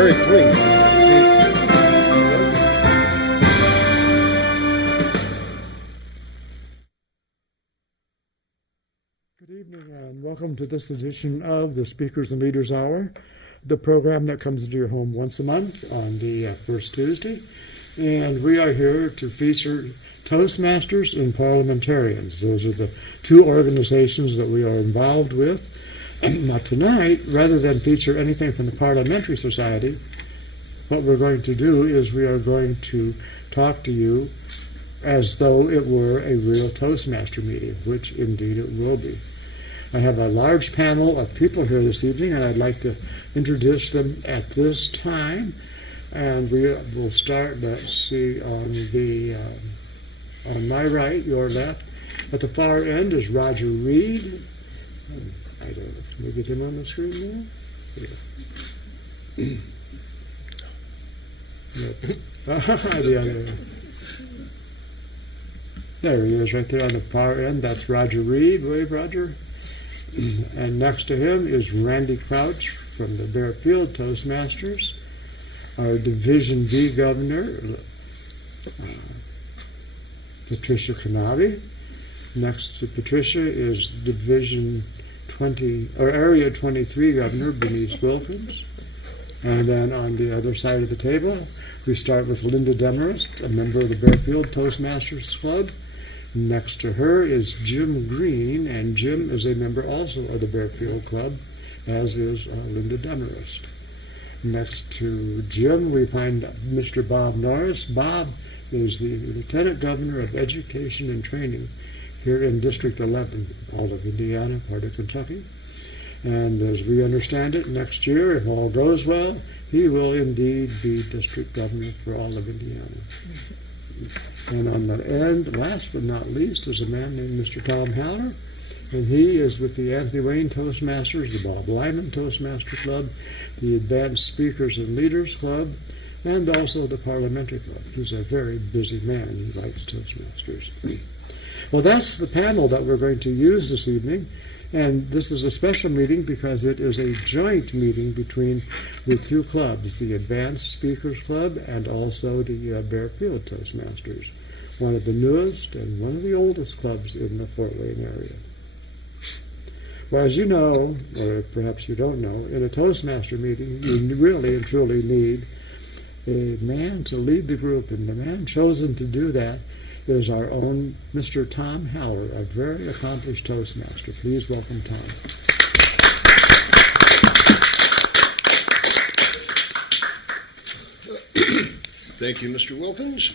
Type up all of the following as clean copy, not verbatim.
very pleased. Good evening and welcome to this edition of the Speakers and Leaders Hour, the program that comes into your home once a month on the first Tuesday. And we are here to feature Toastmasters and parliamentarians. Those are the two organizations that we are involved with. Now tonight, rather than feature anything from the Parliamentary Society, what we're going to do is we are going to talk to you as though it were a real Toastmaster meeting, which indeed it will be. I have a large panel of people here this evening, and I'd like to introduce them at this time. And we will start, let's see, on my right, your left. At the far end is Roger Reed. I don't know. Can we get him on the screen now? Yeah. The other one. There he is, right there on the far end. That's Roger Reed. Wave, Roger. And next to him is Randy Crouch from the Baer Field Toastmasters. Our Division B Governor, Patrica Knaebe. Next to Patricia is Division 20 or Area 23 Governor Berniece Wilkins. And then on the other side of the table, we start with Linda Demorest, a member of the Baer Field Toastmasters Club. Next to her is Jim Green, and Jim is a member also of the Baer Field Club, as is Linda Demorest. Next to Jim, we find Mr. Bob Norris. Bob is the Lieutenant Governor of Education and Training here in District 11, all of Indiana, part of Kentucky. And as we understand it, next year, if all goes well, he will indeed be District Governor for all of Indiana. And on the end, last but not least, is a man named Mr. Tom Haller, and he is with the Anthony Wayne Toastmasters, the Bob Lyman Toastmaster Club, the Advanced Speakers and Leaders Club, and also the Parliamentary Club. He's a very busy man. He likes Toastmasters. Well, that's the panel that we're going to use this evening, and this is a special meeting because it is a joint meeting between the two clubs, the Advanced Speakers Club and also the Baer Field Toastmasters, one of the newest and one of the oldest clubs in the Fort Wayne area. Well, as you know, or perhaps you don't know, in a Toastmaster meeting, you really and truly need a man to lead the group, and the man chosen to do that is our own Mr. Tom Haller, a very accomplished Toastmaster. Please welcome Tom. Thank you, Mr. Wilkins.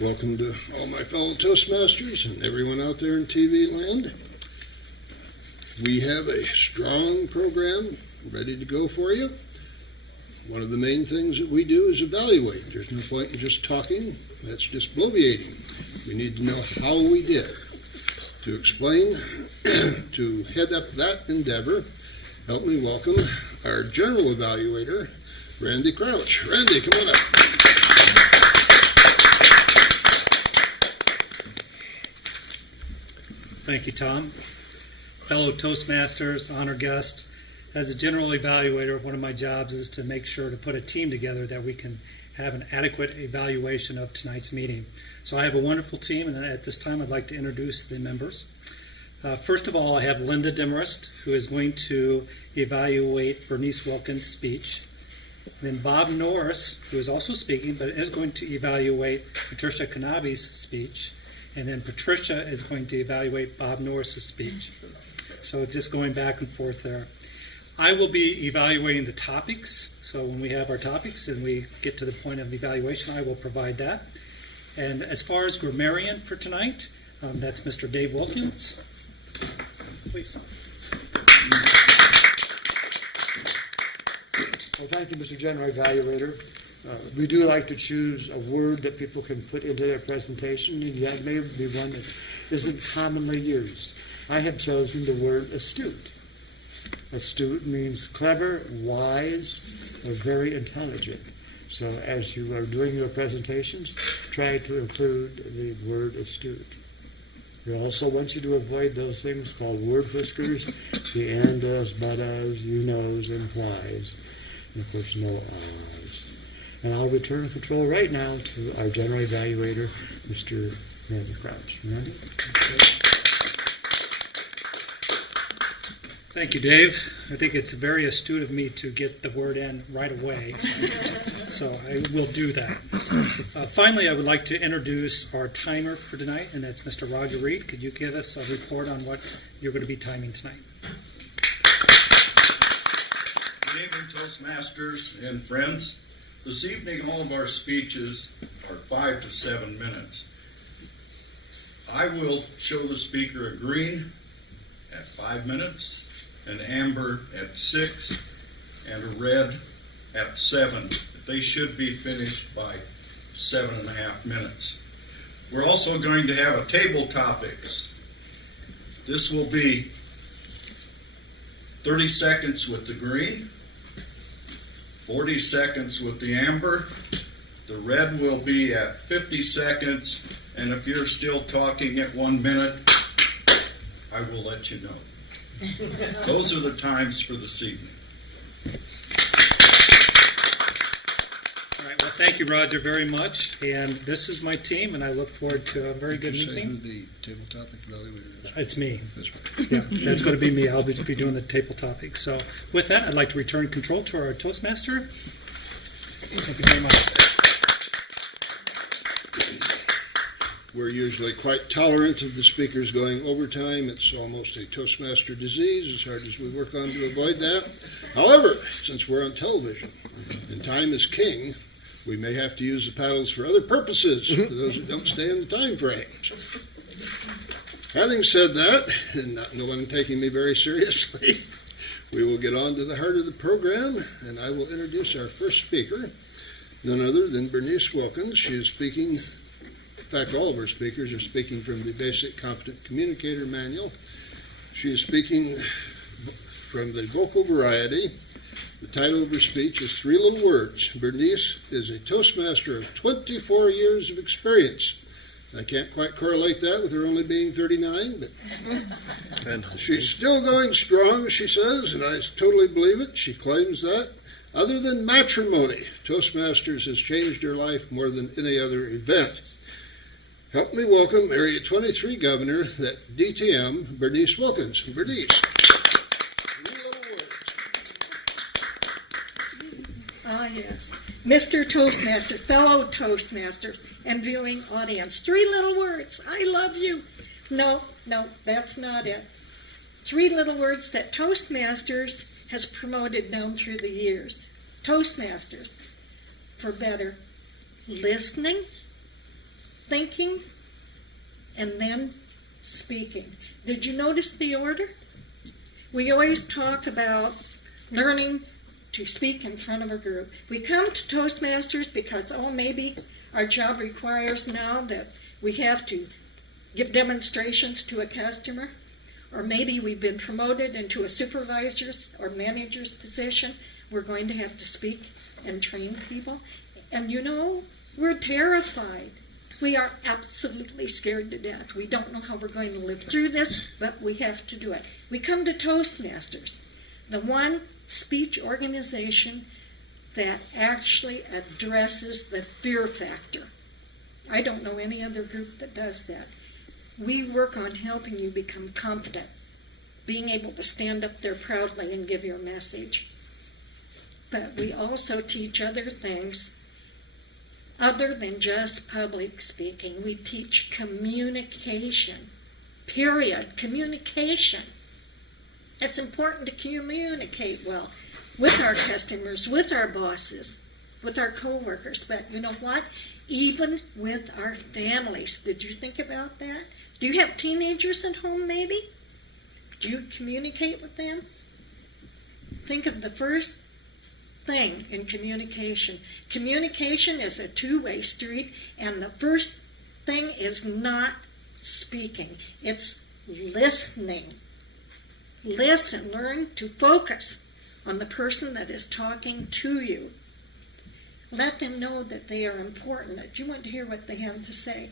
Welcome to all my fellow Toastmasters and everyone out there in TV land. We have a strong program ready to go for you. One of the main things that we do is evaluate. There's no point in just talking. That's just bloviating. We need to know how we did. To explain, to head up that endeavor, help me welcome our general evaluator, Randy Crouch. Randy, come on up. Thank you, Tom. Fellow Toastmasters, honored guests, as a general evaluator, one of my jobs is to make sure to put a team together that we can have an adequate evaluation of tonight's meeting. So I have a wonderful team, and at this time I'd like to introduce the members. First of all, I have Linda Demorest, who is going to evaluate Berniece Wilkins' speech. Then Bob Norris, who is also speaking, but is going to evaluate Patrica Knaebe's speech. And then Patricia is going to evaluate Bob Norris's speech. So just going back and forth there. I will be evaluating the topics. So when we have our topics and we get to the point of evaluation, I will provide that. And as far as grammarian for tonight, that's Mr. Dave Wilkins. Please. Well, thank you, Mr. General Evaluator. We do like to choose a word that people can put into their presentation, and that may be one that isn't commonly used. I have chosen the word astute. Astute means clever, wise, or very intelligent. So as you are doing your presentations, try to include the word astute. We also want you to avoid those things called word whiskers, the andas, butas, you knows, and whys. And of course, no ayes. And I'll return control right now to our general evaluator, Mr. Randy Crouch. Randy? Thank you, Dave. I think it's very astute of me to get the word in right away, so I will do that. Finally, I would like to introduce our timer for tonight, and that's Mr. Roger Reed. Could you give us a report on what you're going to be timing tonight? Good evening, Toastmasters and friends. This evening, all of our speeches are 5 to 7 minutes. I will show the speaker a green at 5 minutes, an amber at 6, and a red at 7. They should be finished by 7.5 minutes. We're also going to have a table topics. This will be 30 seconds with the green, 40 seconds with the amber. The red will be at 50 seconds, and if you're still talking at 1 minute, I will let you know. Those are the times for this evening. All right, well, thank you, Roger, very much. And this is my team, and I look forward to a very good Did you say meeting. who the table topic evaluator is? It's me. That's right. Yeah, that's going to be me. I'll be doing the table topic. So with that, I'd like to return control to our Toastmaster. Thank you very much. We're usually quite tolerant of the speakers going overtime. It's almost a Toastmaster disease, as hard as we work on to avoid that. However, since we're on television and time is king, we may have to use the paddles for other purposes for those who don't stay in the time frame. Having said that, and no one taking me very seriously, we will get on to the heart of the program, and I will introduce our first speaker, none other than Berniece Wilkins. She is speaking. In fact, all of our speakers are speaking from the Basic Competent Communicator Manual. She is speaking from the vocal variety. The title of her speech is 3 Little Words. Berniece is a Toastmaster of 24 years of experience. I can't quite correlate that with her only being 39, but and she's still going strong, she says, and I totally believe it. She claims that. Other than matrimony, Toastmasters has changed her life more than any other event. Help me welcome Area 23 Governor, that DTM, Berniece Wilkins. Berniece. 3 little words. Ah, yes. Mr. Toastmaster, fellow Toastmasters, and viewing audience. 3 little words. I love you. No, that's not it. 3 little words that Toastmasters has promoted down through the years. Toastmasters, for better listening, thinking, and then speaking. Did you notice the order? We always talk about learning to speak in front of a group. We come to Toastmasters because, maybe our job requires now that we have to give demonstrations to a customer, or maybe we've been promoted into a supervisor's or manager's position. We're going to have to speak and train people. And we're terrified. We are absolutely scared to death. We don't know how we're going to live through this, but we have to do it. We come to Toastmasters, the one speech organization that actually addresses the fear factor. I don't know any other group that does that. We work on helping you become confident, being able to stand up there proudly and give your message. But we also teach other things other than just public speaking. We teach communication, period. Communication. It's important to communicate well with our customers, with our bosses, with our coworkers. But you know what? Even with our families. Did you think about that? Do you have teenagers at home, maybe? Do you communicate with them? Think of the first thing in communication. Communication is a two-way street, and the first thing is not speaking. It's listening. Listen, learn to focus on the person that is talking to you. Let them know that they are important, that you want to hear what they have to say.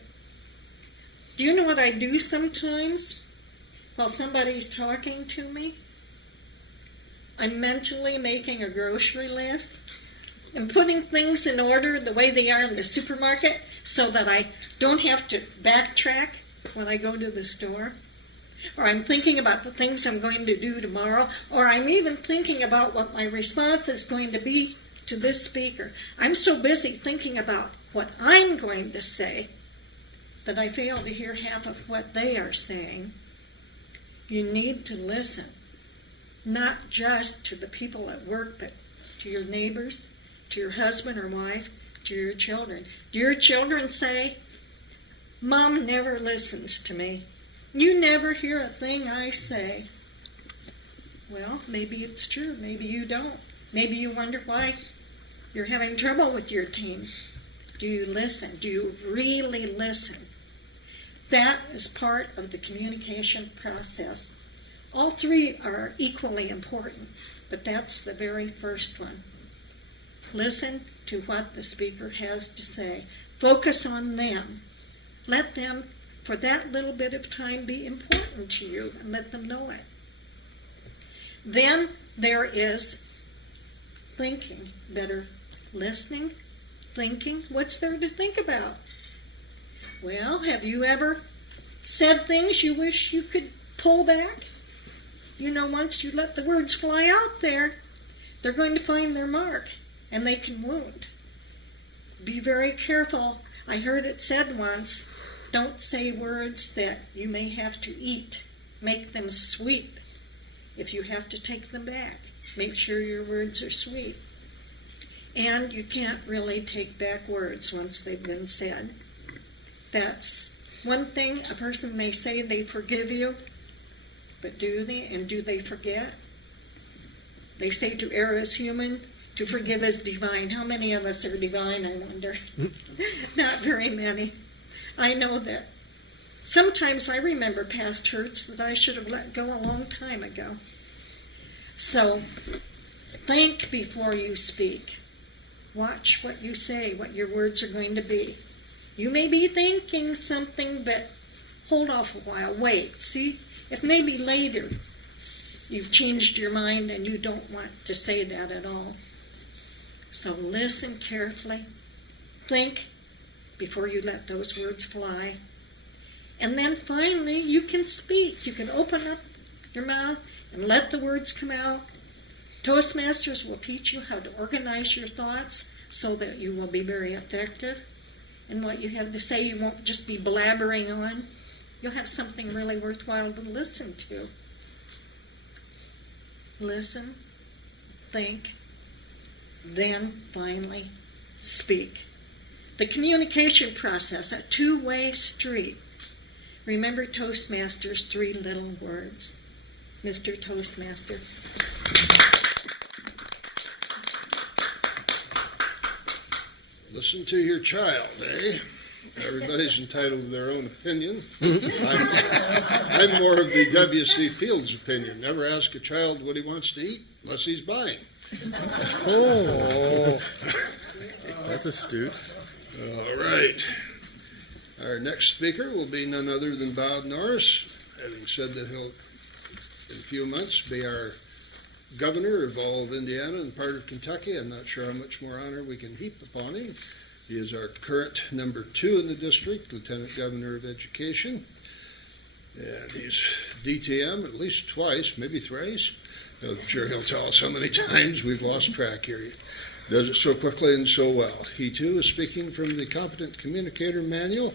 Do you know what I do sometimes while somebody's talking to me? I'm mentally making a grocery list and putting things in order the way they are in the supermarket so that I don't have to backtrack when I go to the store. Or I'm thinking about the things I'm going to do tomorrow, or I'm even thinking about what my response is going to be to this speaker. I'm so busy thinking about what I'm going to say that I fail to hear half of what they are saying. You need to listen, not just to the people at work, but to your neighbors, to your husband or wife, to your children. Do your children say, "Mom never listens to me. You never hear a thing I say"? Well, maybe it's true. Maybe you don't. Maybe you wonder why you're having trouble with your team. Do you listen? Do you really listen? That is part of the communication process. All three are equally important, but that's the very first one. Listen to what the speaker has to say. Focus on them. Let them, for that little bit of time, be important to you, and let them know it. Then there is thinking. Better listening, thinking. What's there to think about? Well, have you ever said things you wish you could pull back? You know, once you let the words fly out there, they're going to find their mark, and they can wound. Be very careful. I heard it said once, don't say words that you may have to eat. Make them sweet. If you have to take them back, make sure your words are sweet. And you can't really take back words once they've been said. That's one thing. A person may say they forgive you, but do they? And do they forget? They say to err is human, to forgive is divine. How many of us are divine, I wonder? Not very many. I know that. Sometimes I remember past hurts that I should have let go a long time ago. So, think before you speak. Watch what you say, what your words are going to be. You may be thinking something, but hold off a while. Wait. See, if maybe later you've changed your mind and you don't want to say that at all. So listen carefully. Think before you let those words fly. And then finally, you can speak. You can open up your mouth and let the words come out. Toastmasters will teach you how to organize your thoughts so that you will be very effective. And what you have to say, you won't just be blabbering on. You'll have something really worthwhile to listen to. Listen, think, then finally speak. The communication process, a two-way street. Remember Toastmasters' three little words. Mr. Toastmaster. Listen to your child, eh? Everybody's entitled to their own opinion. I'm more of the W.C. Fields' opinion. Never ask a child what he wants to eat unless he's buying. Oh, that's astute. All right. Our next speaker will be none other than Bob Norris, having said that he'll, in a few months, be our governor of all of Indiana and part of Kentucky. I'm not sure how much more honor we can heap upon him. He is our current number 2 in the district, Lieutenant Governor of Education. And he's DTM at least twice, maybe thrice. I'm sure he'll tell us how many times. We've lost track here. He does it so quickly and so well. He, too, is speaking from the Competent Communicator Manual,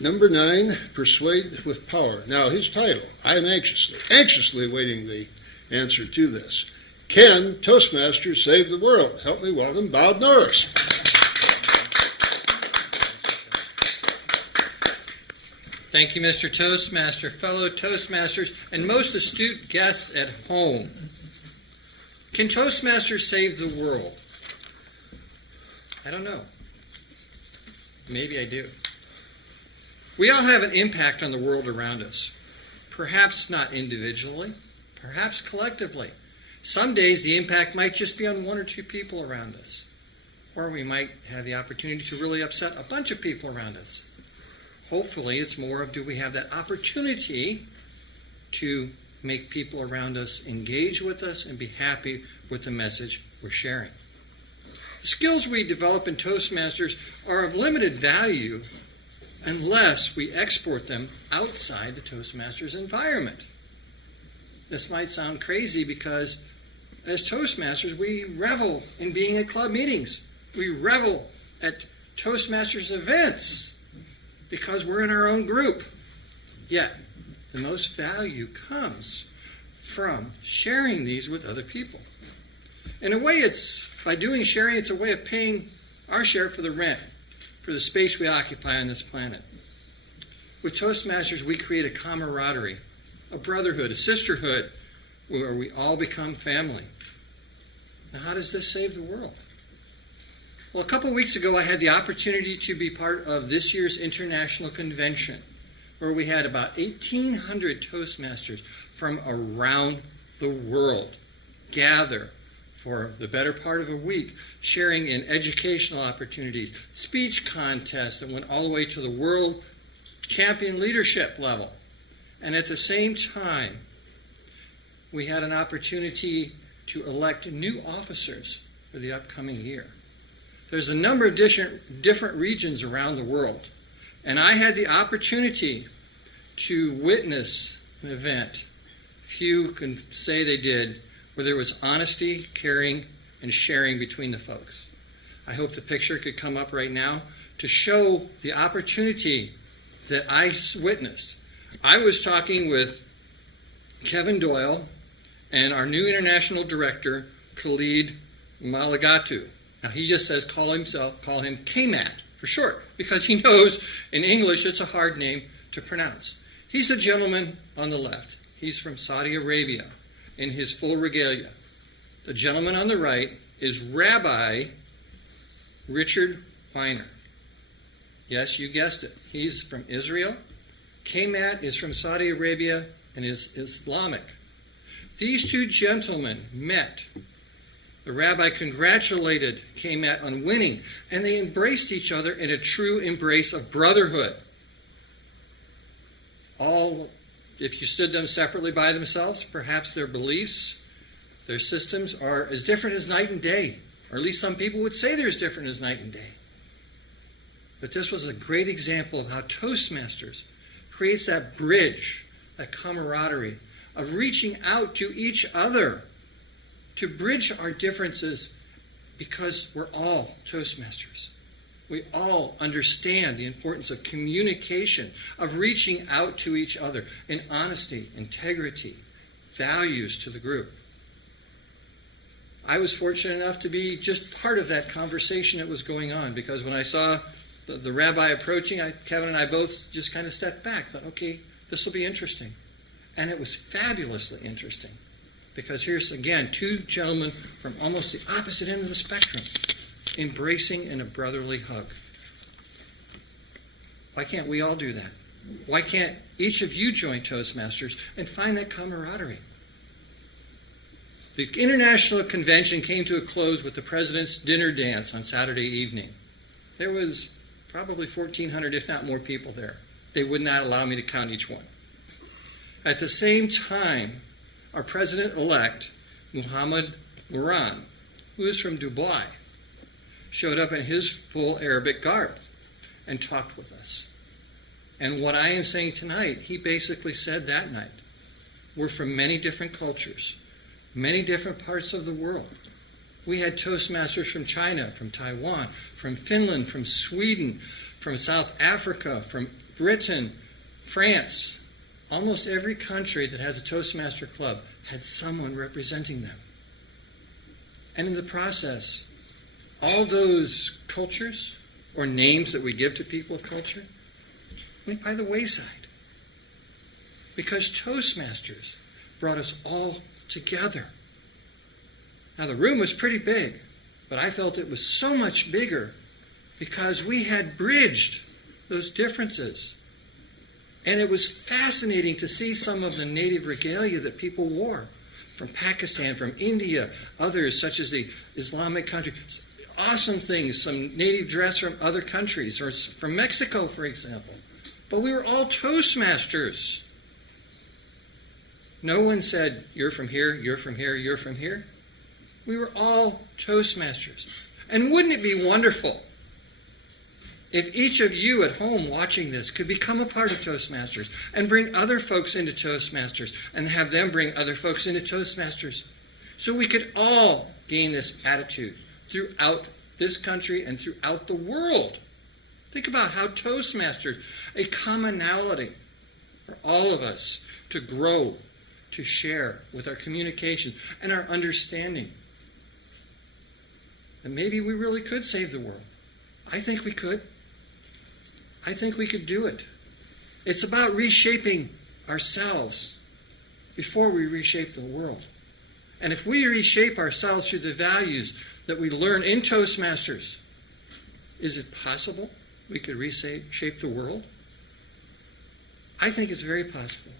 number 9, Persuade with Power. Now, his title, I am anxiously awaiting the answer to this. Can Toastmasters save the world? Help me welcome Bob Norris. Thank you, Mr. Toastmaster, fellow Toastmasters, and most astute guests at home. Can Toastmasters save the world? I don't know. Maybe I do. We all have an impact on the world around us. Perhaps not individually, perhaps collectively. Some days the impact might just be on 1 or 2 people around us. Or we might have the opportunity to really upset a bunch of people around us. Hopefully it's more of, do we have that opportunity to make people around us engage with us and be happy with the message we're sharing. The skills we develop in Toastmasters are of limited value unless we export them outside the Toastmasters environment. This might sound crazy because as Toastmasters, we revel in being at club meetings. We revel at Toastmasters events because we're in our own group. Yet, the most value comes from sharing these with other people. In a way, by doing sharing, it's a way of paying our share for the rent, for the space we occupy on this planet. With Toastmasters, we create a camaraderie, a brotherhood, a sisterhood, where we all become family. Now, how does this save the world? Well, a couple of weeks ago, I had the opportunity to be part of this year's international convention, where we had about 1,800 Toastmasters from around the world gather for the better part of a week, sharing in educational opportunities, speech contests that went all the way to the world champion leadership level. And at the same time, we had an opportunity to elect new officers for the upcoming year. There's a number of different regions around the world, and I had the opportunity to witness an event, few can say they did, where there was honesty, caring, and sharing between the folks. I hope the picture could come up right now to show the opportunity that I witnessed. I was talking with Kevin Doyle and our new international director, Khalid Malagatu. Now he just says call him KMAT for short, because he knows in English it's a hard name to pronounce. He's the gentleman on the left. He's from Saudi Arabia in his full regalia. The gentleman on the right is Rabbi Richard Weiner. Yes, you guessed it. He's from Israel. KMAT is from Saudi Arabia and is Islamic. These two gentlemen met. The rabbi congratulated KMAT on winning, and they embraced each other in a true embrace of brotherhood. If you stood them separately by themselves, perhaps their beliefs, their systems are as different as night and day, or at least some people would say they're as different as night and day. But this was a great example of how Toastmasters creates that bridge, that camaraderie, of reaching out to each other to bridge our differences, because we're all Toastmasters. We all understand the importance of communication, of reaching out to each other in honesty, integrity, values to the group. I was fortunate enough to be just part of that conversation that was going on, because when I saw the rabbi approaching, Kevin and I both just kind of stepped back, thought, okay, this will be interesting. And it was fabulously interesting, because here's, again, two gentlemen from almost the opposite end of the spectrum embracing in a brotherly hug. Why can't we all do that? Why can't each of you join Toastmasters and find that camaraderie? The International Convention came to a close with the President's dinner dance on Saturday evening. There was probably 1,400, if not more, people there. They would not allow me to count each one. At the same time, our President-elect, Mohammed Moran, who is from Dubai, showed up in his full Arabic garb and talked with us. And what I am saying tonight, he basically said that night. We're from many different cultures, many different parts of the world. We had Toastmasters from China, from Taiwan, from Finland, from Sweden, from South Africa, from Britain, France. Almost every country that has a Toastmaster club had someone representing them. And in the process, all those cultures or names that we give to people of culture went by the wayside, because Toastmasters brought us all together. Now, the room was pretty big, but I felt it was so much bigger because we had bridged those differences. And it was fascinating to see some of the native regalia that people wore from Pakistan, from India, others such as the Islamic countries. Awesome things, some native dress from other countries, or from Mexico, for example. But we were all Toastmasters. No one said, you're from here, you're from here, you're from here. We were all Toastmasters. And wouldn't it be wonderful if each of you at home watching this could become a part of Toastmasters and bring other folks into Toastmasters and have them bring other folks into Toastmasters, so we could all gain this attitude throughout this country and throughout the world. Think about how Toastmasters, a commonality for all of us to grow, to share with our communication and our understanding. And maybe we really could save the world. I think we could. I think we could do it. It's about reshaping ourselves before we reshape the world. And if we reshape ourselves through the values that we learn in Toastmasters, is it possible we could reshape the world? I think it's very possible.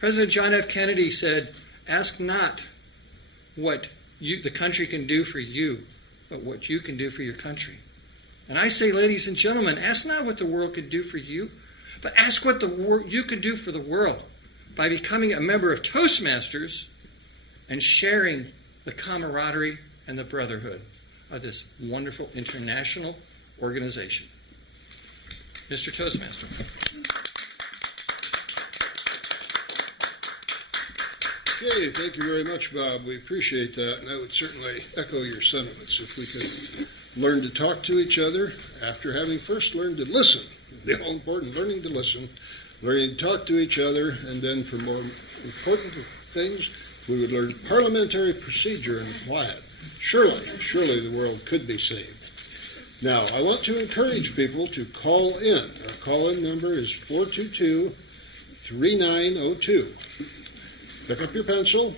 President John F. Kennedy said, ask not what the country can do for you, but what you can do for your country. And I say, ladies and gentlemen, ask not what the world can do for you, but ask what you can do for the world by becoming a member of Toastmasters and sharing the camaraderie and the brotherhood of this wonderful international organization. Mr. Toastmaster. Okay, thank you very much, Bob. We appreciate that, and I would certainly echo your sentiments. If we could learn to talk to each other after having first learned to listen, the all important learning to listen, learning to talk to each other, and then for more important things, we would learn parliamentary procedure and apply it. Surely the world could be saved. Now, I want to encourage people to call in. Our call-in number is 422-3902. Pick up your pencil.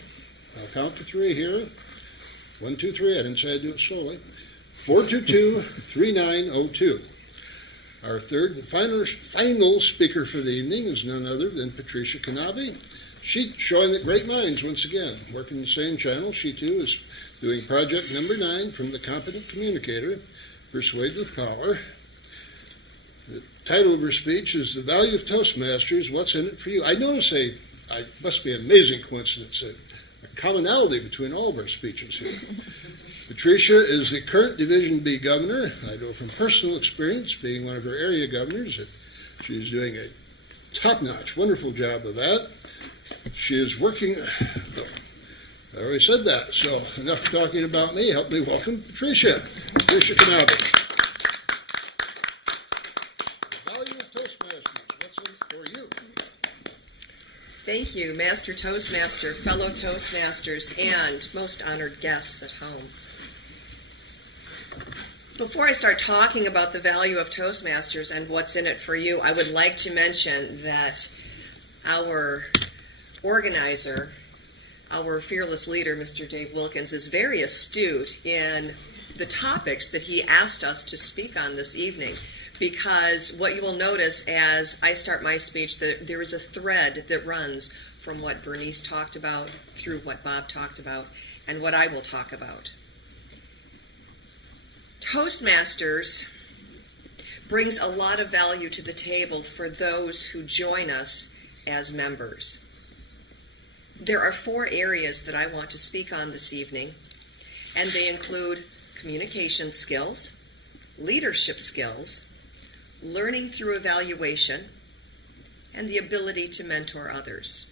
I'll count to 3 here. 1, 2, 3. I didn't say I'd do it slowly. 422-3902. Our third and final speaker for the evening is none other than Patrica Knaebe. She's showing that great minds once again. Working the same channel, she too is doing project number 9 from the Competent Communicator, Persuade with Power. The title of her speech is The Value of Toastmasters, What's in It for You? I notice it must be an amazing coincidence, a commonality between all of our speeches here. Patricia is the current Division B governor. I know from personal experience, being one of her area governors, that she is doing a top-notch, wonderful job of that. She is working, I already said that, so enough talking about me. Help me welcome Patrica Knaebe. The value of Toastmasters, what's in it for you? Thank you, Master Toastmaster, fellow Toastmasters, and most honored guests at home. Before I start talking about the value of Toastmasters and what's in it for you, I would like to mention that our organizer, our fearless leader, Mr. Dave Wilkins, is very astute in the topics that he asked us to speak on this evening. Because what you will notice as I start my speech, that there is a thread that runs from what Berniece talked about through what Bob talked about and what I will talk about. Toastmasters brings a lot of value to the table for those who join us as members. There are 4 areas that I want to speak on this evening, and they include communication skills, leadership skills, learning through evaluation, and the ability to mentor others.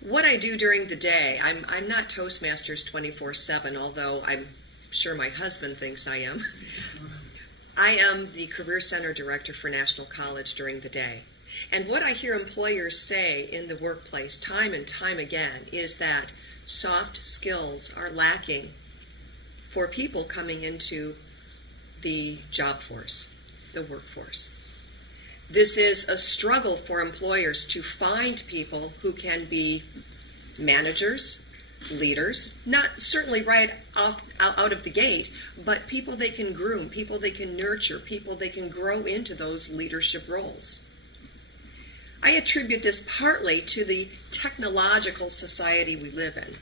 What I do during the day, I'm not Toastmasters 24/7, although I'm sure my husband thinks I am. I am the Career Center Director for National College during the day. And what I hear employers say in the workplace time and time again is that soft skills are lacking for people coming into the job force, the workforce. This is a struggle for employers to find people who can be managers, leaders, not certainly right out of the gate, but people they can groom, people they can nurture, people they can grow into those leadership roles. I attribute this partly to the technological society we live in.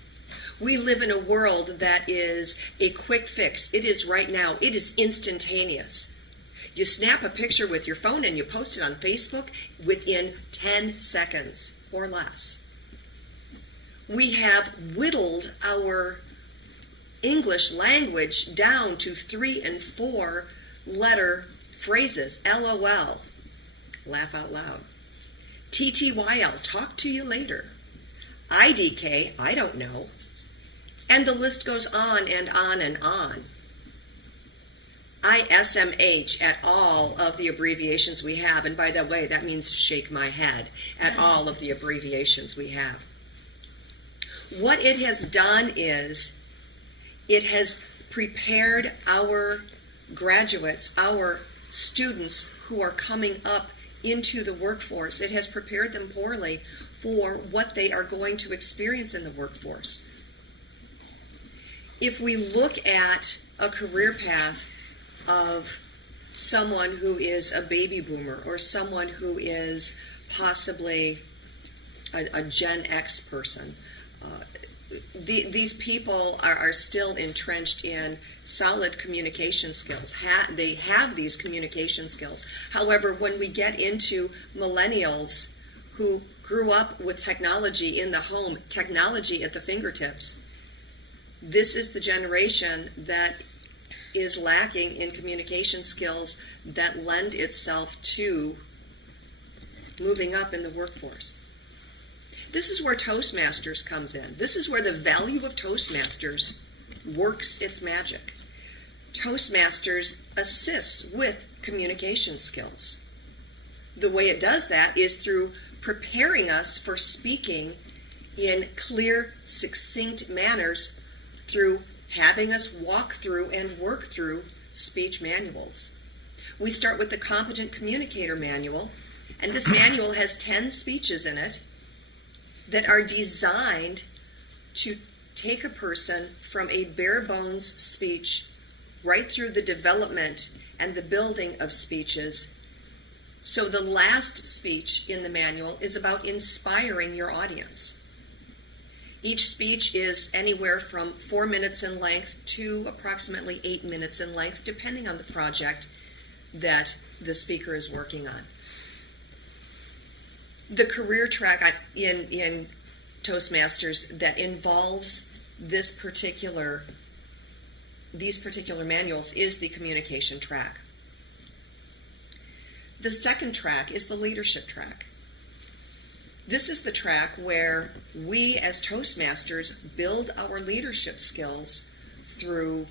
We live in a world that is a quick fix. It is right now. It is instantaneous. You snap a picture with your phone and you post it on Facebook within 10 seconds or less. We have whittled our English language down to 3 and 4 letter phrases. LOL, laugh out loud. TTYL, talk to you later. IDK, I don't know. And the list goes on and on and on. ISMH at all of the abbreviations we have. And by the way, that means shake my head at all of the abbreviations we have. What it has done is it has prepared our graduates, our students who are coming up into the workforce. It has prepared them poorly for what they are going to experience in the workforce. If we look at a career path of someone who is a baby boomer or someone who is possibly a Gen X person, these people are still entrenched in solid communication skills. They have these communication skills. However, when we get into millennials who grew up with technology in the home, technology at the fingertips, this is the generation that is lacking in communication skills that lend itself to moving up in the workforce. This is where Toastmasters comes in. This is where the value of Toastmasters works its magic. Toastmasters assists with communication skills. The way it does that is through preparing us for speaking in clear, succinct manners, through having us walk through and work through speech manuals. We start with the Competent Communicator Manual, and this manual has 10 speeches in it that are designed to take a person from a bare bones speech right through the development and the building of speeches. So the last speech in the manual is about inspiring your audience. Each speech is anywhere from 4 minutes in length to approximately 8 minutes in length, depending on the project that the speaker is working on. The career track in Toastmasters that involves these particular manuals is the communication track. The second track is the leadership track. This is the track where we as Toastmasters build our leadership skills through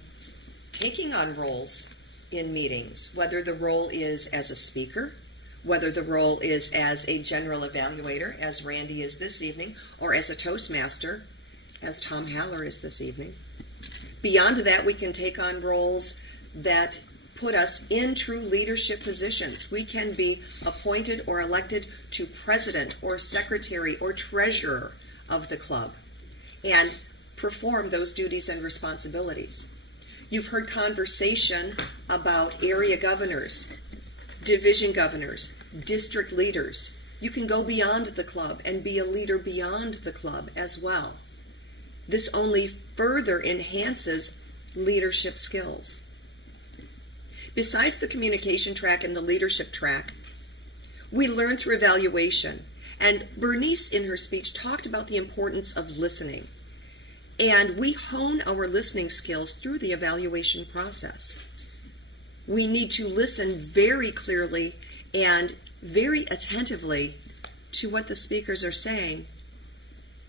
taking on roles in meetings, whether the role is as a speaker, whether the role is as a general evaluator, as Randy is this evening, or as a Toastmaster, as Tom Haller is this evening. Beyond that, we can take on roles that put us in true leadership positions. We can be appointed or elected to president or secretary or treasurer of the club and perform those duties and responsibilities. You've heard conversation about area governors, division governors, district leaders. You can go beyond the club and be a leader beyond the club as well. This only further enhances leadership skills. Besides the communication track and the leadership track, we learn through evaluation. And Berniece, in her speech, talked about the importance of listening. And we hone our listening skills through the evaluation process. We need to listen very clearly and very attentively to what the speakers are saying.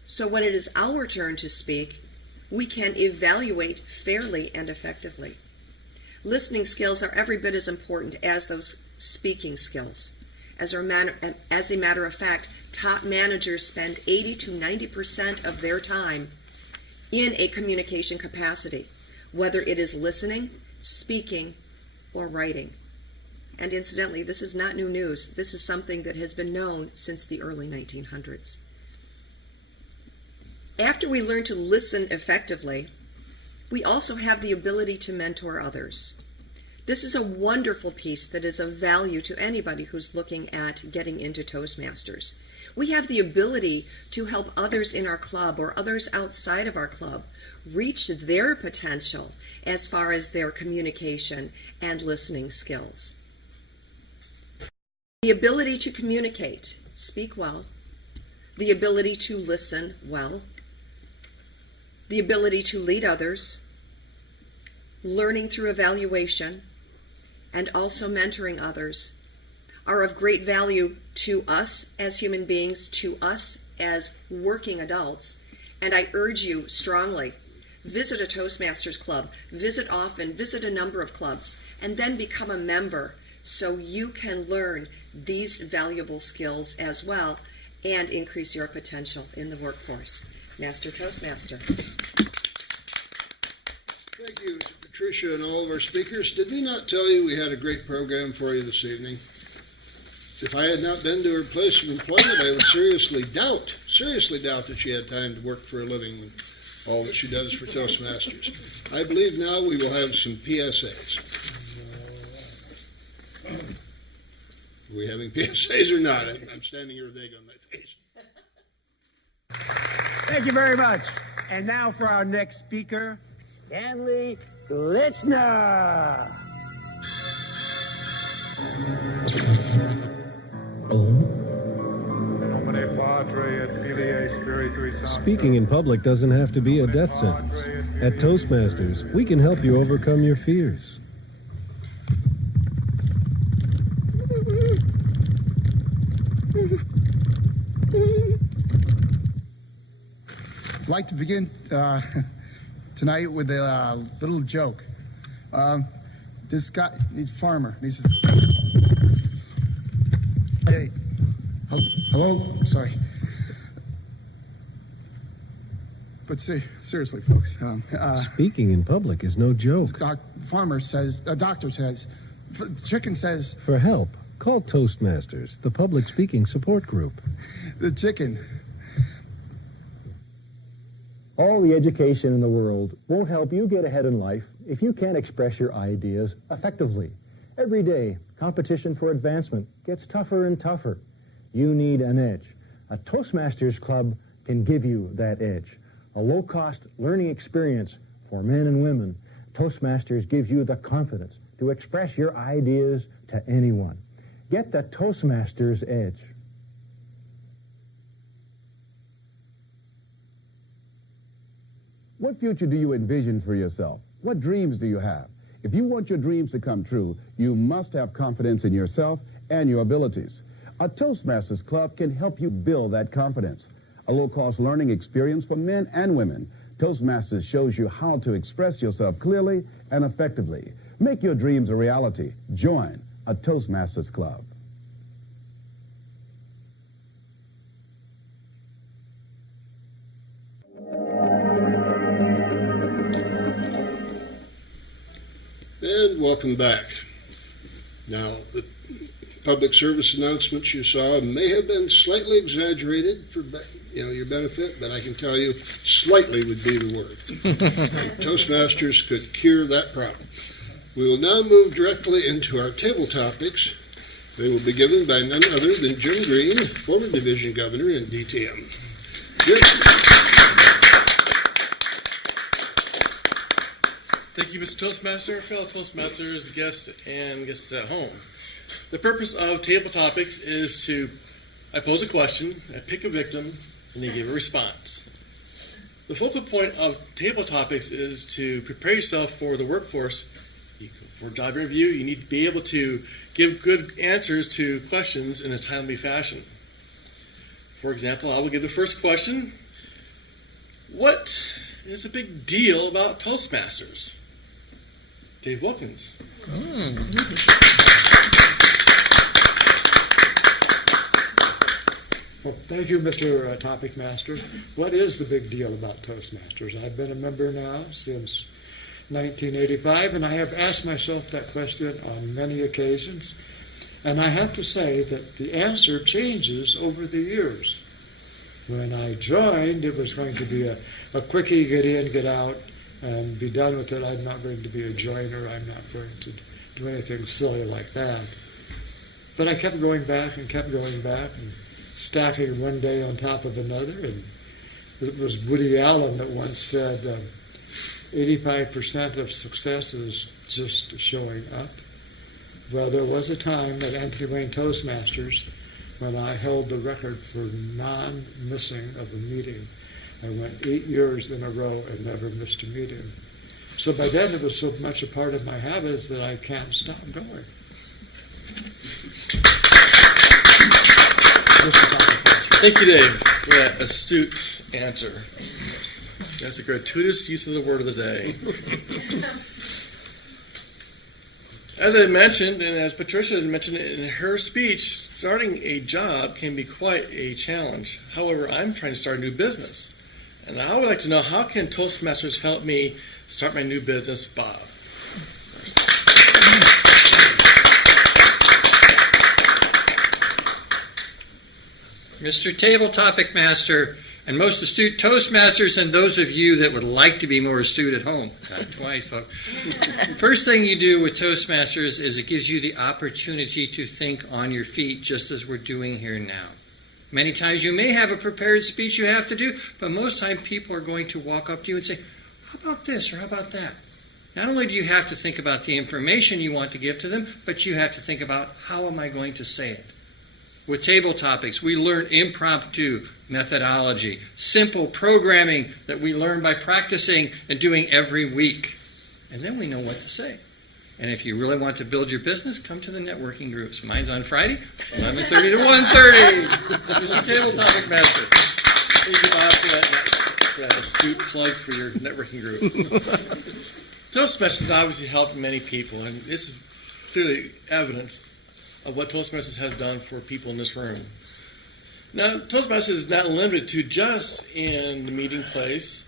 So when it is our turn to speak, we can evaluate fairly and effectively. Listening skills are every bit as important as those speaking skills. As a matter of fact, top managers spend 80 to 90% of their time in a communication capacity, whether it is listening, speaking, or writing. And incidentally, this is not new news. This is something that has been known since the early 1900s. After we learn to listen effectively, we also have the ability to mentor others. This is a wonderful piece that is of value to anybody who's looking at getting into Toastmasters. We have the ability to help others in our club or others outside of our club reach their potential as far as their communication and listening skills. The ability to communicate, speak well, the ability to listen well, the ability to lead others, learning through evaluation, and also mentoring others are of great value to us as human beings, to us as working adults, and I urge you strongly, visit a Toastmasters club, visit often, visit a number of clubs, and then become a member so you can learn these valuable skills as well and increase your potential in the workforce. Master Toastmaster. Thank you, Patricia, and all of our speakers. Did we not tell you we had a great program for you this evening? If I had not been to her place of employment, I would seriously doubt that she had time to work for a living with all that she does for Toastmasters. I believe now we will have some PSAs. Are we having PSAs or not? I'm standing here with egg on my face. Thank you very much. And now for our next speaker, Stanley Glitchner. Speaking in public doesn't have to be a death sentence. At Toastmasters, we can help you overcome your fears. I'd like to begin tonight with a little joke. This guy, he's a farmer. He says, "Hey, hello, sorry." But seriously, folks. Speaking in public is no joke. Doctor says, chicken says, For help, call Toastmasters, the public speaking support group. the chicken. All the education in the world won't help you get ahead in life if you can't express your ideas effectively. Every day, competition for advancement gets tougher and tougher. You need an edge. A Toastmasters club can give you that edge. A low-cost learning experience for men and women. Toastmasters gives you the confidence to express your ideas to anyone. Get the Toastmasters edge. What future do you envision for yourself? What dreams do you have? If you want your dreams to come true, you must have confidence in yourself and your abilities. A Toastmasters Club can help you build that confidence. A low-cost learning experience for men and women. Toastmasters shows you how to express yourself clearly and effectively. Make your dreams a reality. Join a Toastmasters Club. And welcome back. Now, the public service announcements you saw may have been slightly exaggerated for your benefit, but I can tell you slightly would be the word. Toastmasters could cure that problem. We will now move directly into our table topics. They will be given by none other than Jim Green, former division governor in DTM. Jim. Thank you, Mr. Toastmaster, fellow Toastmasters, guests, and guests at home. The purpose of table topics is I pose a question, I pick a victim, and they give a response. The focal point of table topics is to prepare yourself for the workforce. For a job interview, you need to be able to give good answers to questions in a timely fashion. For example, I will give the first question. What is the big deal about Toastmasters? Dave Wilkins. Well, thank you, Mr. Topic Master. What is the big deal about Toastmasters? I've been a member now since 1985, and I have asked myself that question on many occasions. And I have to say that the answer changes over the years. When I joined, it was going to be a quickie, get in, get out, and be done with it. I'm not going to be a joiner. I'm not going to do anything silly like that. But I kept going back and stacking one day on top of another. And it was Woody Allen that once said, 85% of success is just showing up. Well, there was a time at Anthony Wayne Toastmasters when I held the record for non-missing of a meeting. I went 8 years in a row and never missed a meeting. So by then it was so much a part of my habits that I can't stop going. Thank you, Dave, for that astute answer. That's a gratuitous use of the word of the day. As I mentioned, and as Patricia had mentioned in her speech, starting a job can be quite a challenge. However, I'm trying to start a new business. And I would like to know, how can Toastmasters help me start my new business, Bob? Mr. Table Topic Master, and most astute Toastmasters, and those of you that would like to be more astute at home. Not twice, folks. First thing you do with Toastmasters is it gives you the opportunity to think on your feet, just as we're doing here now. Many times you may have a prepared speech you have to do, but most time people are going to walk up to you and say, how about this or how about that? Not only do you have to think about the information you want to give to them, but you have to think about, how am I going to say it? With table topics, we learn impromptu methodology, simple programming that we learn by practicing and doing every week. And then we know what to say. And if you really want to build your business, come to the networking groups. Mine's on Friday, 11:30 to 1:30. Mr. Table Topic Master. Thank you, Bob, for that astute plug for your networking group. Toastmasters has obviously helped many people, and this is clearly evidence of what Toastmasters has done for people in this room. Now, Toastmasters is not limited to just in the meeting place.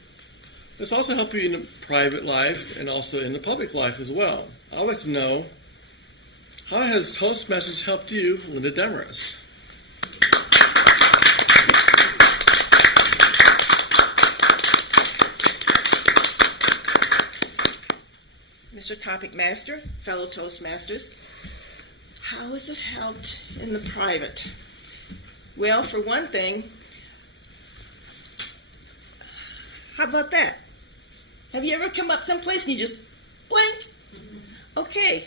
It's also helping you in the private life and also in the public life as well. I would like to know, how has Toastmasters helped you, Linda Demorest? Mr. Topic Master, fellow Toastmasters, how has it helped in the private? Well, for one thing, how about that? Have you ever come up someplace and you just blank? Okay.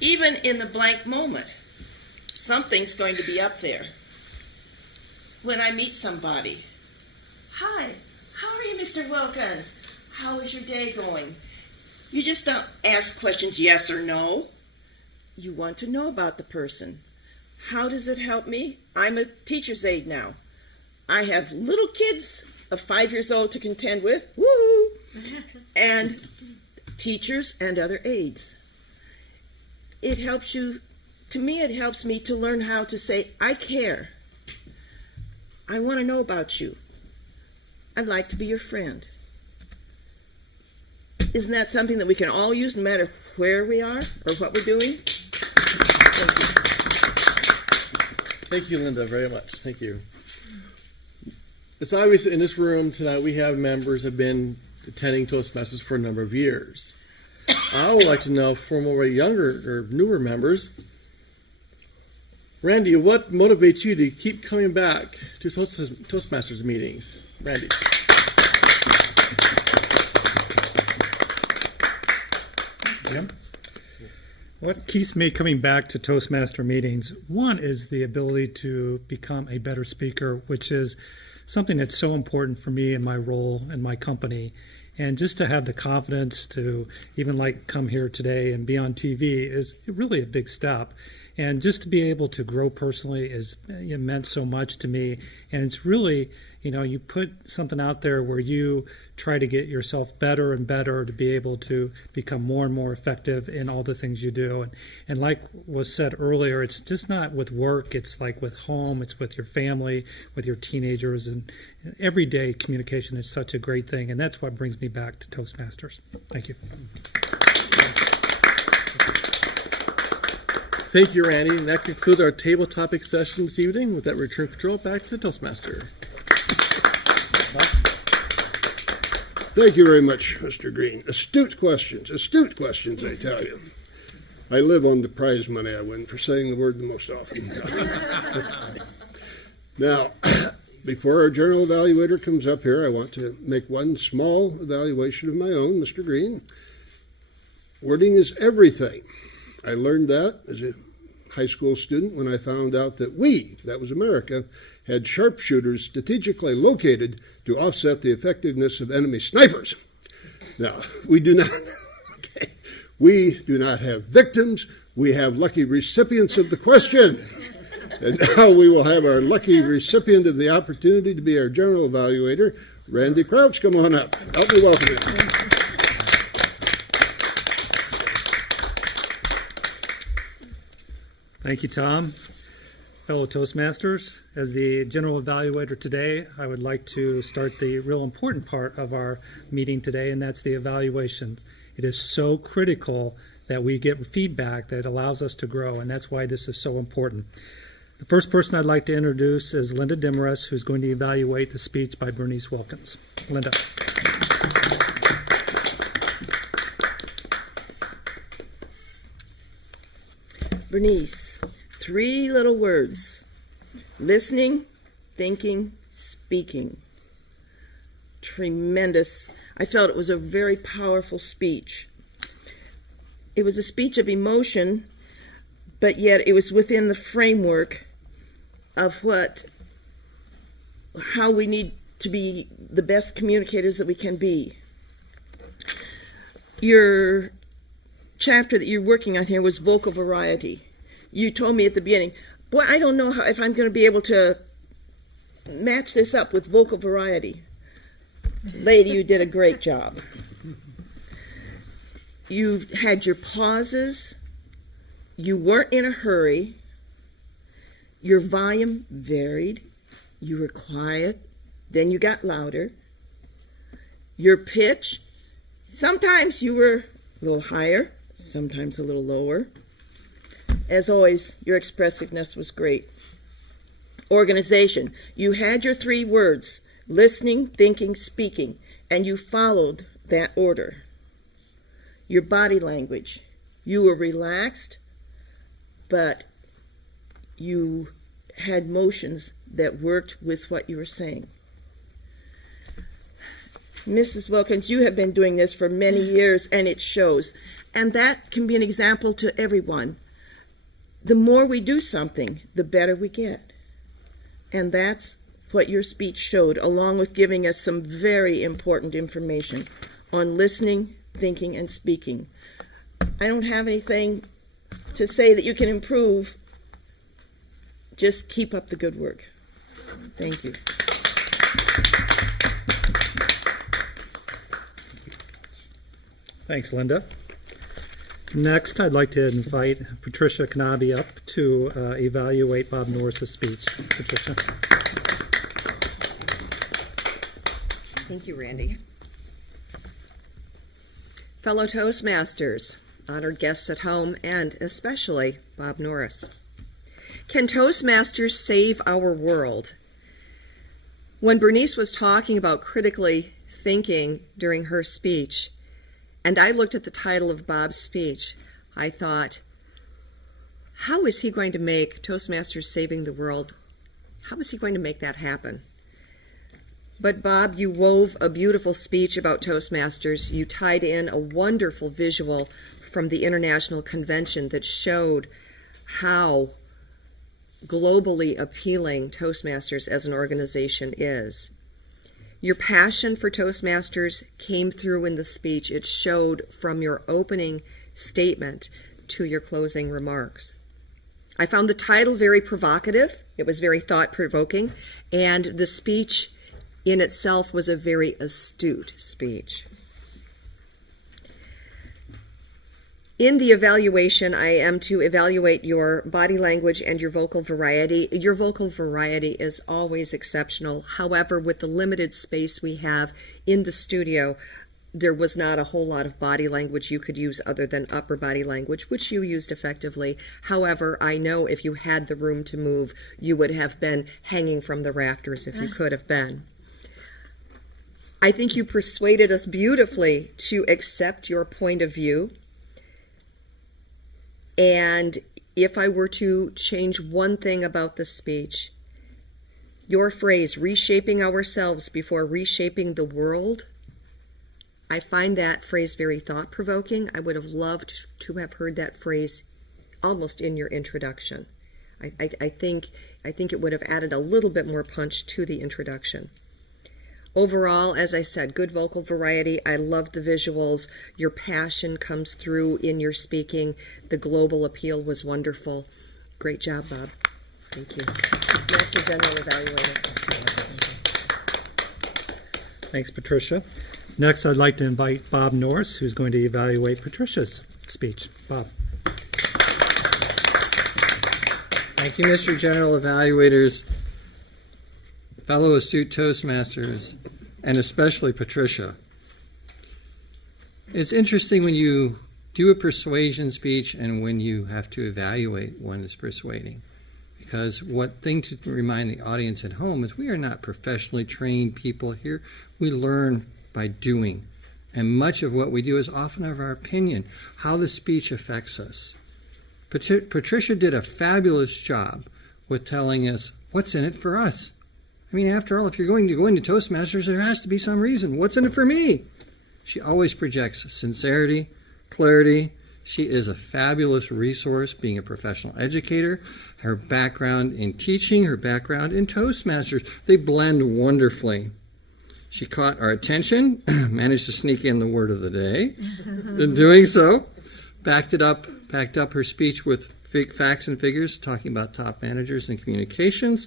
Even in the blank moment, something's going to be up there. When I meet somebody, hi, how are you, Mr. Wilkins? How is your day going? You just don't ask questions yes or no. You want to know about the person. How does it help me? I'm a teacher's aide now. I have little kids of 5 years old to contend with, woo, and teachers and other aides. It helps you, to me it helps me to learn how to say, I care. I want to know about you. I'd like to be your friend. Isn't that something that we can all use no matter where we are or what we're doing? Thank you. Thank you, Linda, very much. Thank you. It's obvious in this room tonight we have members who have been attending Toastmasters for a number of years. I would like to know from more younger or newer members, Randy, what motivates you to keep coming back to Toastmasters meetings? Randy. Jim? What keeps me coming back to Toastmaster meetings, one is the ability to become a better speaker, which is something that's so important for me in my role in my company. And just to have the confidence to even like come here today and be on TV is really a big step. And just to be able to grow personally is it meant so much to me. And it's really, you put something out there where you try to get yourself better and better to be able to become more and more effective in all the things you do. And like was said earlier, it's just not with work, it's like with home, it's with your family, with your teenagers, and everyday communication is such a great thing. And that's what brings me back to Toastmasters. Thank you. Thank you, Randy. And that concludes our table topic session this evening. With that, return control back to Toastmaster. Thank you very much, Mr. Green. Astute questions, I tell you. I live on the prize money I win for saying the word the most often. Now, before our general evaluator comes up here, I want to make one small evaluation of my own, Mr. Green. Wording is everything. I learned that as a high school student when I found out that we, that was America, had sharpshooters strategically located to offset the effectiveness of enemy snipers. Now, we do not, okay, we do not have victims. We have lucky recipients of the question. And now we will have our lucky recipient of the opportunity to be our general evaluator, Randy Crouch. Come on up. Help me welcome him. Thank you, Tom. Fellow Toastmasters, as the general evaluator today, I would like to start the real important part of our meeting today, and that's the evaluations. It is so critical that we get feedback that allows us to grow, and that's why this is so important. The first person I'd like to introduce is Linda Demorest, who's going to evaluate the speech by Berniece Wilkins. Linda. Berniece, 3 little words: listening, thinking, speaking. Tremendous. I felt it was a very powerful speech. It was a speech of emotion, but yet it was within the framework of how we need to be the best communicators that we can be. Your chapter that you're working on here was vocal variety. You told me at the beginning, boy, I don't know if I'm going to be able to match this up with vocal variety. Lady, you did a great job. You had your pauses. You weren't in a hurry. Your volume varied. You were quiet. Then you got louder. Your pitch, sometimes you were a little higher, sometimes a little lower. As always, your expressiveness was great. Organization, you had your 3 words: listening, thinking, speaking, and you followed that order. Your body language, you were relaxed, but you had motions that worked with what you were saying. Mrs. Wilkins, you have been doing this for many years, and it shows. And that can be an example to everyone. The more we do something, the better we get. And that's what your speech showed, along with giving us some very important information on listening, thinking, and speaking. I don't have anything to say that you can improve. Just keep up the good work. Thank you. Thanks, Linda. Next, I'd like to invite Patricia Knaebe up to evaluate Bob Norris' speech. Patricia. Thank you, Randy. Fellow Toastmasters, honored guests at home, and especially Bob Norris. Can Toastmasters save our world? When Berniece was talking about critically thinking during her speech, and I looked at the title of Bob's speech, I thought, how is he going to make Toastmasters Saving the World, how is he going to make that happen? But Bob, you wove a beautiful speech about Toastmasters. You tied in a wonderful visual from the International Convention that showed how globally appealing Toastmasters as an organization is. Your passion for Toastmasters came through in the speech. It showed from your opening statement to your closing remarks. I found the title very provocative. It was very thought-provoking, and the speech in itself was a very astute speech. In the evaluation, I am to evaluate your body language and your vocal variety. Your vocal variety is always exceptional. However, with the limited space we have in the studio, there was not a whole lot of body language you could use other than upper body language, which you used effectively. However, I know if you had the room to move, you would have been hanging from the rafters if you could have been. I think you persuaded us beautifully to accept your point of view. And if I were to change one thing about the speech, your phrase, reshaping ourselves before reshaping the world, I find that phrase very thought-provoking. I would have loved to have heard that phrase almost in your introduction. I think it would have added a little bit more punch to the introduction. Overall, as I said, good vocal variety. I love the visuals. Your passion comes through in your speaking. The global appeal was wonderful. Great job, Bob. Thank you. Master General Evaluator. Thanks, Patricia. Next, I'd like to invite Bob Norris, who's going to evaluate Patricia's speech. Bob. Thank you, Mr. General Evaluators, fellow astute Toastmasters, and especially Patricia. It's interesting when you do a persuasion speech and when you have to evaluate one that's persuading. Because what thing to remind the audience at home is we are not professionally trained people here. We learn by doing. And much of what we do is often of our opinion, how the speech affects us. Patricia did a fabulous job with telling us what's in it for us. I mean, after all, if you're going to go into Toastmasters, there has to be some reason. What's in it for me? She always projects sincerity, clarity. She is a fabulous resource being a professional educator. Her background in teaching, her background in Toastmasters, they blend wonderfully. She caught our attention, managed to sneak in the word of the day. In doing so, backed up her speech with facts and figures, talking about top managers and communications.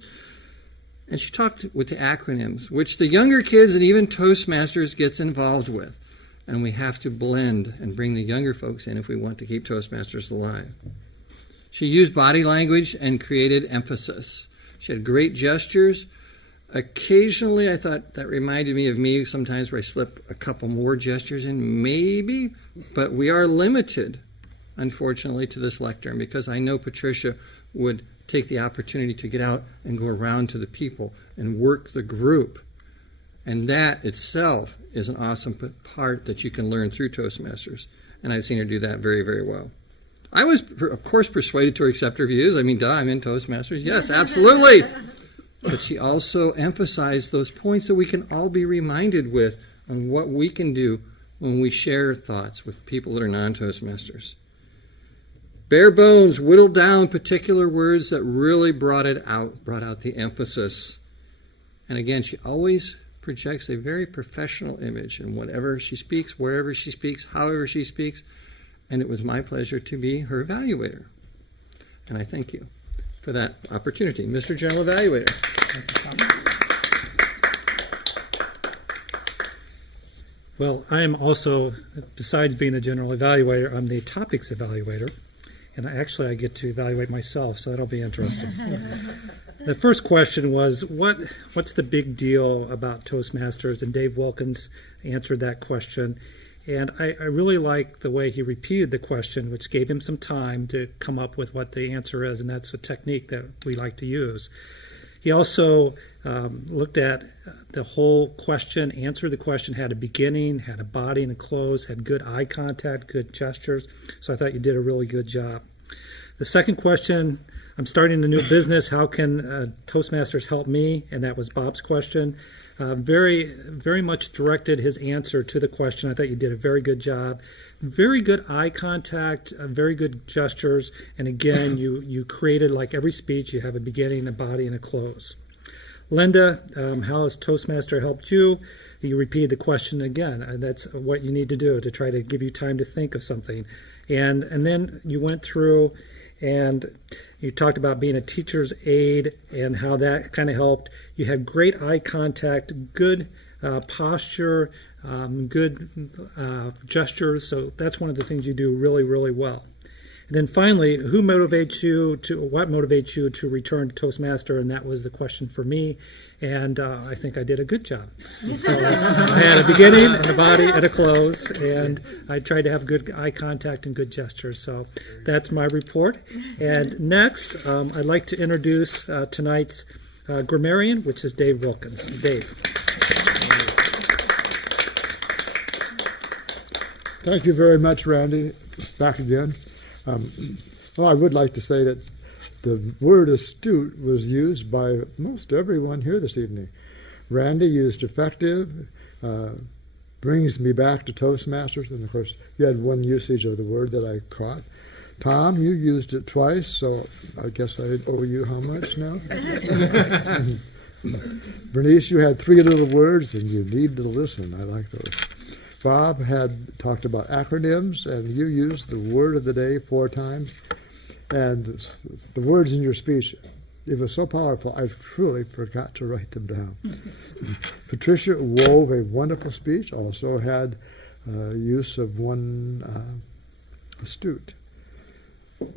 And she talked with the acronyms, which the younger kids and even Toastmasters gets involved with. And we have to blend and bring the younger folks in if we want to keep Toastmasters alive. She used body language and created emphasis. She had great gestures. Occasionally, I thought that reminded me of me sometimes where I slip a couple more gestures in, maybe, but we are limited, unfortunately, to this lectern because I know Patricia would take the opportunity to get out and go around to the people and work the group. And that itself is an awesome part that you can learn through Toastmasters. And I've seen her do that very, very well. I was, of course, persuaded to accept her views. I mean, duh, I'm in Toastmasters. Yes, absolutely. But she also emphasized those points that we can all be reminded with on what we can do when we share thoughts with people that are non-Toastmasters. Bare bones, whittled down particular words that really brought out the emphasis. And again, she always projects a very professional image in whatever she speaks, wherever she speaks, however she speaks. And it was my pleasure to be her evaluator. And I thank you for that opportunity. Mr. General Evaluator. Well, I am also, besides being the general evaluator, I'm the topics evaluator. And I get to evaluate myself, so that'll be interesting. The first question was, what's the big deal about Toastmasters? And Dave Wilkins answered that question. And I really like the way he repeated the question, which gave him some time to come up with what the answer is, and that's a technique that we like to use. He also looked at the whole question, answered the question, had a beginning, had a body and a close, had good eye contact, good gestures. So I thought you did a really good job. The second question, I'm starting a new business. How can Toastmasters help me? And that was Bob's question. Very, very much directed his answer to the question. I thought you did a very good job. Very good eye contact, very good gestures. And again, you created, like every speech, you have a beginning, a body, and a close. Linda, how has Toastmaster helped you? You repeated the question again. And that's what you need to do to try to give you time to think of something. And then you went through and you talked about being a teacher's aide and how that kind of helped. You had great eye contact, good posture, good gestures. So that's one of the things you do really, really well. And then finally, what motivates you to return to Toastmaster? And that was the question for me. And I think I did a good job. So I had a beginning and a body and a close. And I tried to have good eye contact and good gestures. So that's my report. And next, I'd like to introduce tonight's grammarian, which is Dave Wilkins. Dave. Thank you very much, Randy. Back again. Well, I would like to say that the word astute was used by most everyone here this evening. Randy used effective, brings me back to Toastmasters, and of course you had one usage of the word that I caught. Tom, you used it twice, so I guess I owe you how much now? Berniece, you had 3 little words, and you need to listen. I like those. Bob had talked about acronyms, and you used the word of the day 4 times. And the words in your speech, it was so powerful, I truly forgot to write them down. Patricia wove a wonderful speech, also had use of one astute.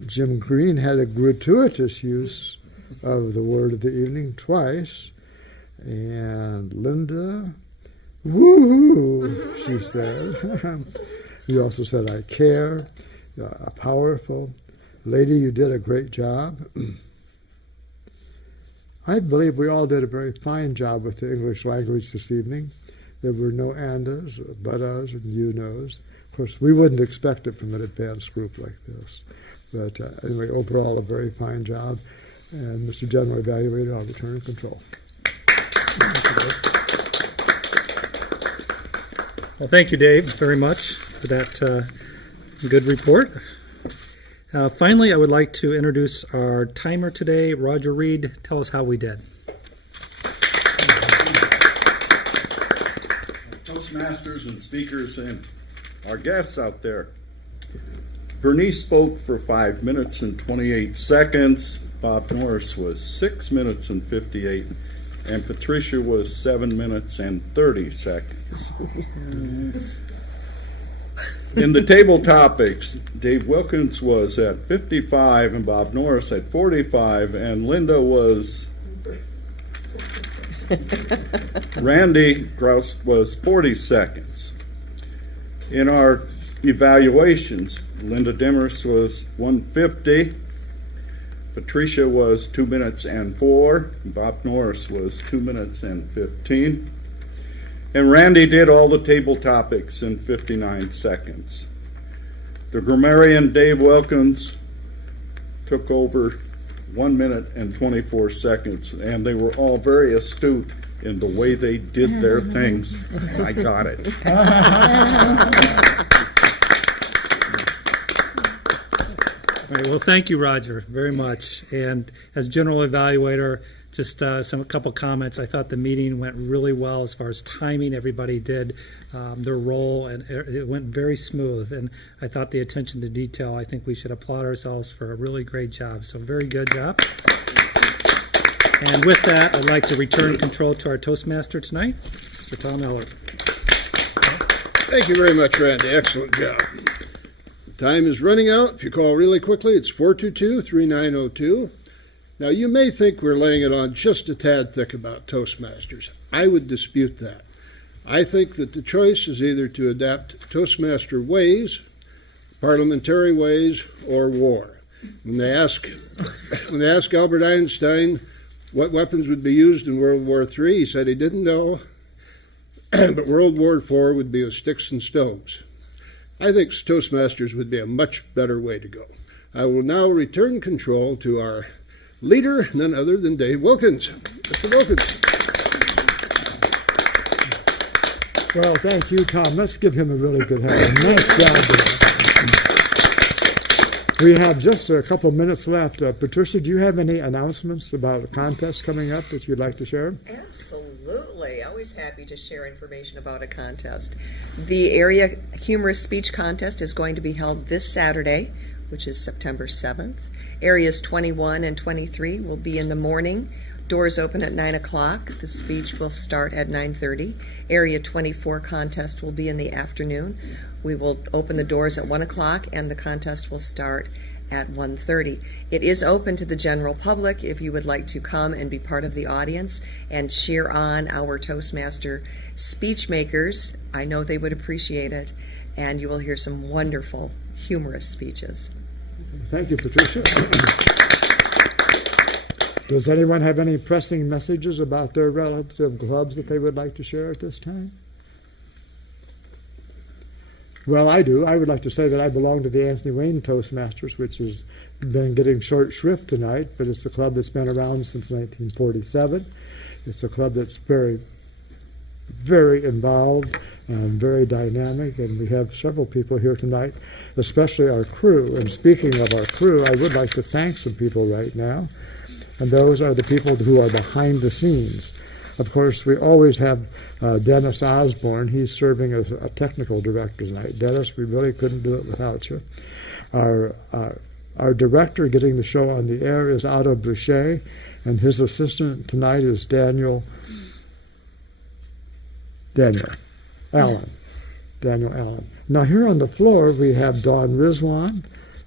Jim Green had a gratuitous use of the word of the evening twice. And Linda, woo-hoo, she said. You also said, I care, powerful. Lady, you did a great job. I believe we all did a very fine job with the English language this evening. There were no andas, but-us, and you-knows. Of course, we wouldn't expect it from an advanced group like this. But anyway, overall, a very fine job. And Mr. General Evaluator, I'll return control. Well, thank you, Dave, very much for that good report. Finally, I would like to introduce our timer today. Roger Reed, tell us how we did. Toastmasters and speakers and our guests out there. Berniece spoke for 5 minutes and 28 seconds. Bob Norris was 6 minutes and 58. And Patricia was 7 minutes and 30 seconds. In the table topics, Dave Wilkins was at 55 and Bob Norris at 45, and Linda was... Randy Grouse was 40 seconds. In our evaluations, Linda Demorest was 150, Patricia was 2 minutes and 4, Bob Norris was 2 minutes and 15, and Randy did all the table topics in 59 seconds. The grammarian Dave Wilkins took over 1 minute and 24 seconds, and they were all very astute in the way they did their things. I got it. All right, well, thank you, Roger, very much. And as general evaluator, just a couple comments. I thought the meeting went really well as far as timing. Everybody did their role, and it went very smooth. And I thought the attention to detail, I think we should applaud ourselves for a really great job. So very good job. And with that, I'd like to return control to our Toastmaster tonight, Mr. Tom Eller. Thank you very much, Randy. Excellent job. Time is running out. If you call really quickly, it's 422-3902. Now, you may think we're laying it on just a tad thick about Toastmasters. I would dispute that. I think that the choice is either to adapt Toastmaster ways, parliamentary ways, or war. When they ask Albert Einstein what weapons would be used in World War III, he said he didn't know, but World War IV would be with sticks and stones. I think Toastmasters would be a much better way to go. I will now return control to our leader, none other than Dave Wilkins. Mr. Wilkins. Well, thank you, Tom. Let's give him a really good hand. Nice job there. We have just a couple minutes left. Patricia, do you have any announcements about a contest coming up that you'd like to share? Absolutely. Always happy to share information about a contest. The Area Humorous Speech Contest is going to be held this Saturday, which is September 7th. Areas 21 and 23 will be in the morning. Doors open at 9 o'clock. The speech will start at 9:30. Area 24 contest will be in the afternoon. We will open the doors at 1 o'clock, and the contest will start at 1:30. It is open to the general public if you would like to come and be part of the audience and cheer on our Toastmaster speech makers. I know they would appreciate it, and you will hear some wonderful, humorous speeches. Thank you, Patricia. Does anyone have any pressing messages about their relative clubs that they would like to share at this time? Well, I do. I would like to say that I belong to the Anthony Wayne Toastmasters, which has been getting short shrift tonight, but it's a club that's been around since 1947. It's a club that's very very involved and very dynamic, and we have several people here tonight, especially our crew. And speaking of our crew, I would like to thank some people right now, and those are the people who are behind the scenes. Of course, we always have Dennis Osborne. He's serving as a technical director tonight. Dennis, we really couldn't do it without you. Our director getting the show on the air is Otto Boucher, and his assistant tonight is Daniel Allen. Now here on the floor we have Dawn Rizwan,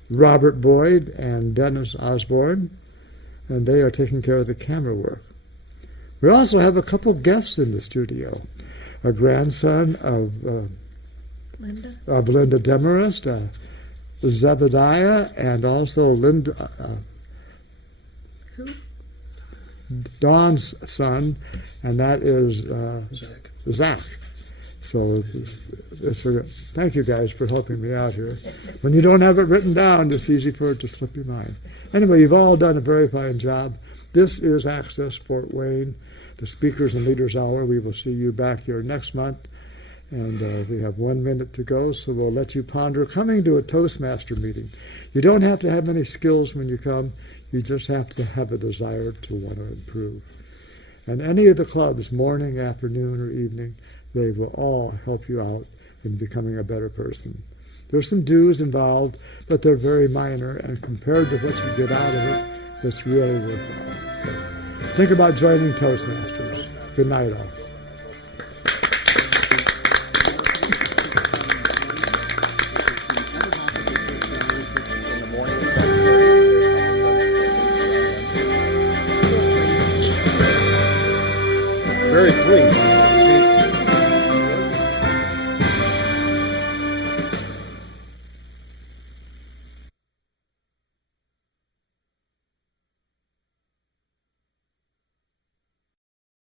Robert Boyd, and Dennis Osborne, and they are taking care of the camera work. We also have a couple guests in the studio. A grandson of Linda Demorest, Zebediah, and also Dawn's son, and that is Zach. So thank you guys for helping me out here. When you don't have it written down, it's easy for it to slip your mind. Anyway, you've all done a very fine job. This is Access Fort Wayne, the Speakers and Leaders Hour. We will see you back here next month. And we have 1 minute to go, so we'll let you ponder coming to a Toastmaster meeting. You don't have to have any skills when you come. You just have to have a desire to want to improve. And any of the clubs, morning, afternoon, or evening, they will all help you out in becoming a better person. There's some dues involved, but they're very minor, and compared to what you get out of it, it's really worthwhile. So think about joining Toastmasters. Good night, all. Very sweet.